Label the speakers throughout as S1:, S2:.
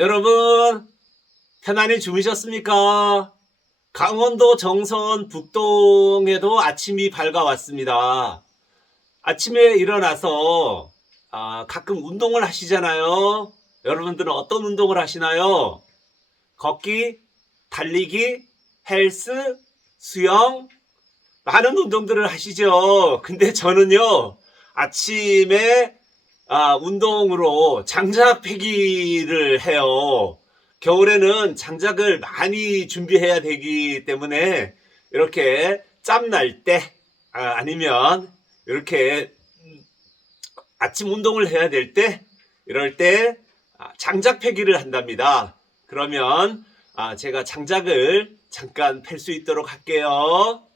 S1: 여러분, 편안히 주무셨습니까? 강원도 정선 북동에도 아침이 밝아왔습니다. 아침에 일어나서 아, 가끔 운동을 하시잖아요. 여러분들은 어떤 운동을 하시나요? 걷기, 달리기, 헬스, 수영, 많은 운동들을 하시죠. 근데 저는요, 아침에 아, 운동으로 장작 패기를 해요. 겨울에는 장작을 많이 준비해야 되기 때문에 이렇게 짬 날 때, 아, 아니면 이렇게 음, 아침 운동을 해야 될 때, 이럴 때 아, 장작 패기를 한답니다. 그러면 아, 제가 장작을 잠깐 팰 수 있도록 할게요.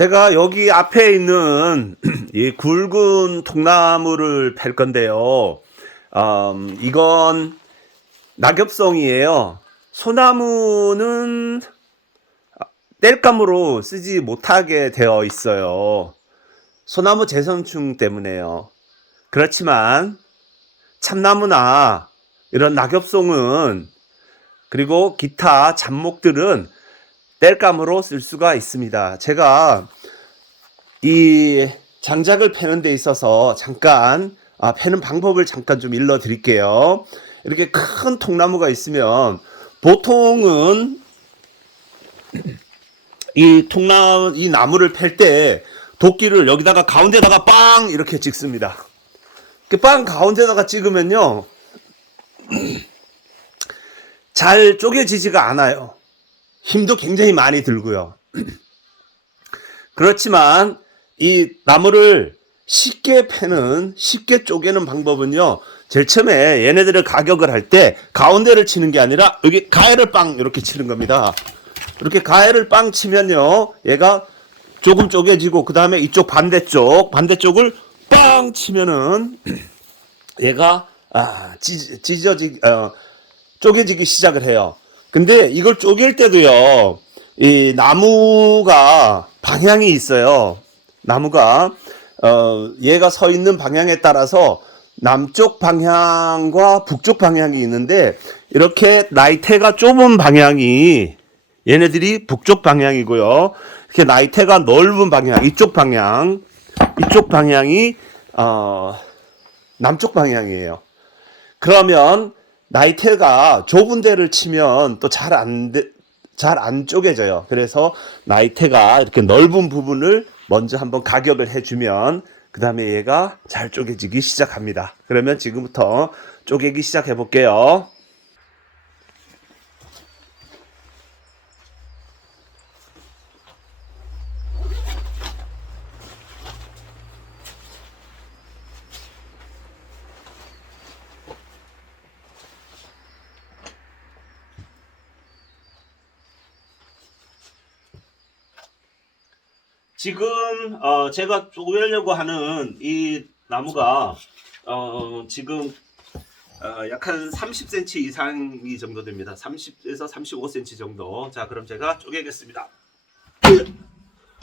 S1: 제가 여기 앞에 있는 이 굵은 통나무를 팰 건데요. 음, 이건 낙엽송이에요. 소나무는 땔감으로 쓰지 못하게 되어 있어요. 소나무 재선충 때문에요. 그렇지만 참나무나 이런 낙엽송은 그리고 기타 잡목들은 땔감으로 쓸 수가 있습니다. 제가 이 장작을 패는 데 있어서 잠깐 아, 패는 방법을 잠깐 좀 일러 드릴게요. 이렇게 큰 통나무가 있으면 보통은 이 통나무 이 나무를 팰 때 도끼를 여기다가 가운데다가 빵 이렇게 찍습니다. 이렇게 빵 가운데다가 찍으면요 잘 쪼개지지가 않아요. 힘도 굉장히 많이 들고요. 그렇지만 이 나무를 쉽게 패는 쉽게 쪼개는 방법은요. 제일 처음에 얘네들을 가격을 할 때 가운데를 치는 게 아니라 여기 가해를 빵 이렇게 치는 겁니다. 이렇게 가해를 빵 치면요. 얘가 조금 쪼개지고 그 다음에 이쪽 반대쪽 반대쪽을 빵 치면은 얘가 아, 찢, 찢어지 어, 쪼개지기 시작을 해요. 근데 이걸 쪼갤 때도요, 이 나무가 방향이 있어요. 나무가, 어, 얘가 서 있는 방향에 따라서 남쪽 방향과 북쪽 방향이 있는데, 이렇게 나이테가 좁은 방향이 얘네들이 북쪽 방향이고요. 이렇게 나이테가 넓은 방향, 이쪽 방향, 이쪽 방향이, 어, 남쪽 방향이에요. 그러면 나이테가 좁은 데를 치면 또 잘 안, 잘 안 쪼개져요. 그래서 나이테가 이렇게 넓은 부분을 먼저 한번 가격을 해주면 그 다음에 얘가 잘 쪼개지기 시작합니다. 그러면 지금부터 쪼개기 시작해 볼게요. 지금 어, 제가 쪼개려고 하는 이 나무가 어, 지금 어, 약한 30cm 이상이 정도 됩니다. 30에서 35cm 정도. 자, 그럼 제가 쪼개겠습니다.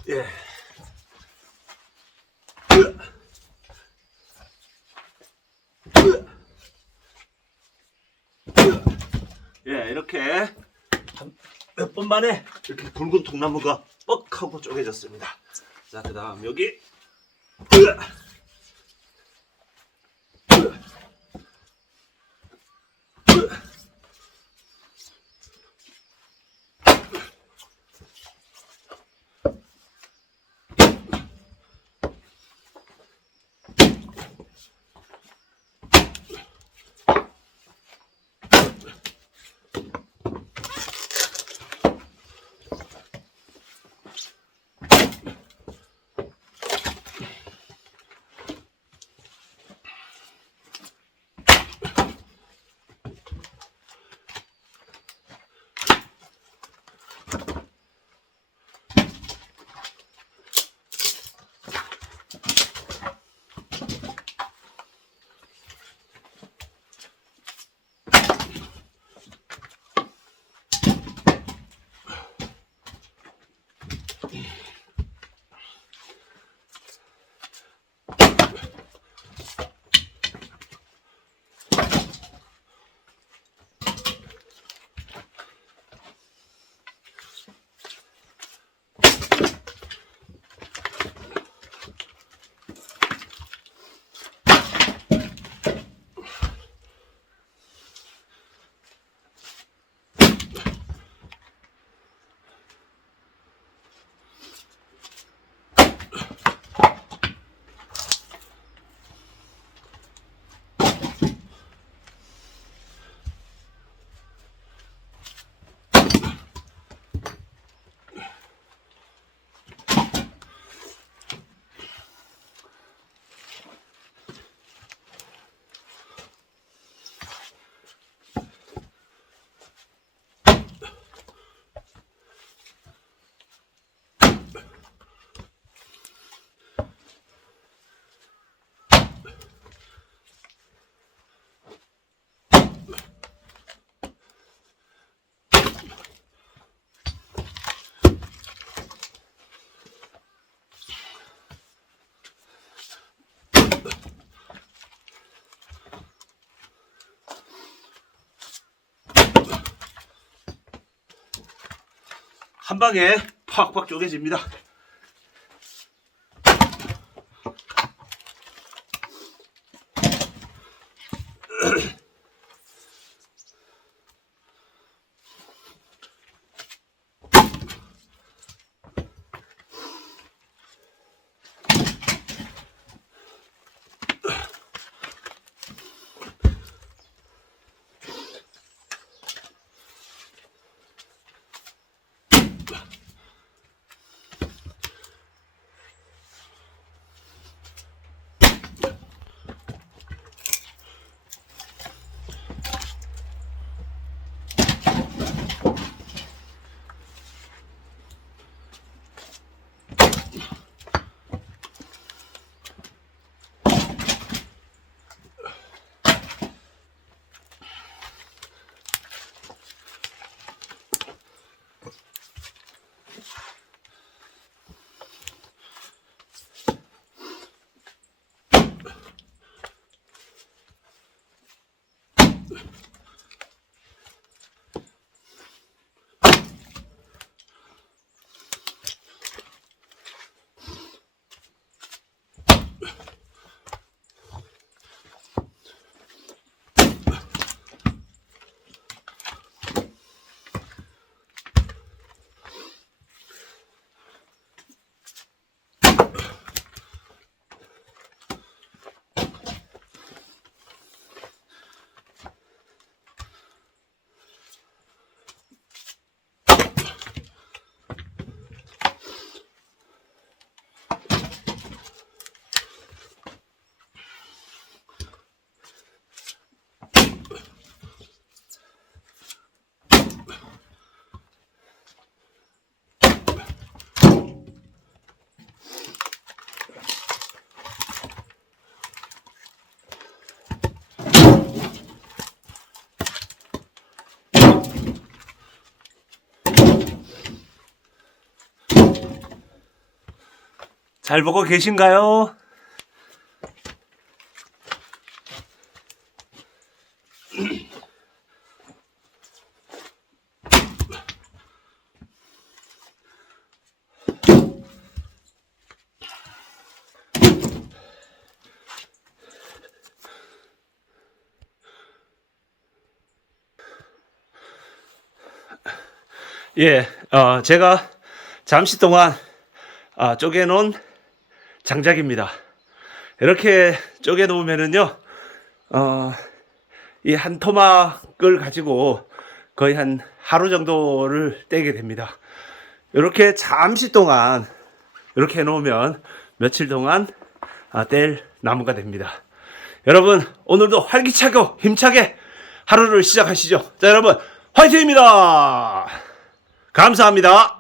S1: 예. 예, 이렇게 몇 번 만에 이렇게 굵은 통나무가 뻑 하고 쪼개졌습니다. 자, 그 다음 여기. 한 방에 팍팍 쪼개집니다. 잘 보고 계신가요? 예, 어, 제가 잠시 동안 아, 쪼개놓은 장작입니다. 이렇게 쪼개 놓으면은요, 어, 이 한 토막을 가지고 거의 한 하루 정도를 떼게 됩니다. 이렇게 잠시 동안 이렇게 해 놓으면 며칠 동안 아, 뗄 나무가 됩니다. 여러분, 오늘도 활기차고 힘차게 하루를 시작하시죠. 자, 여러분, 화이팅입니다! 감사합니다.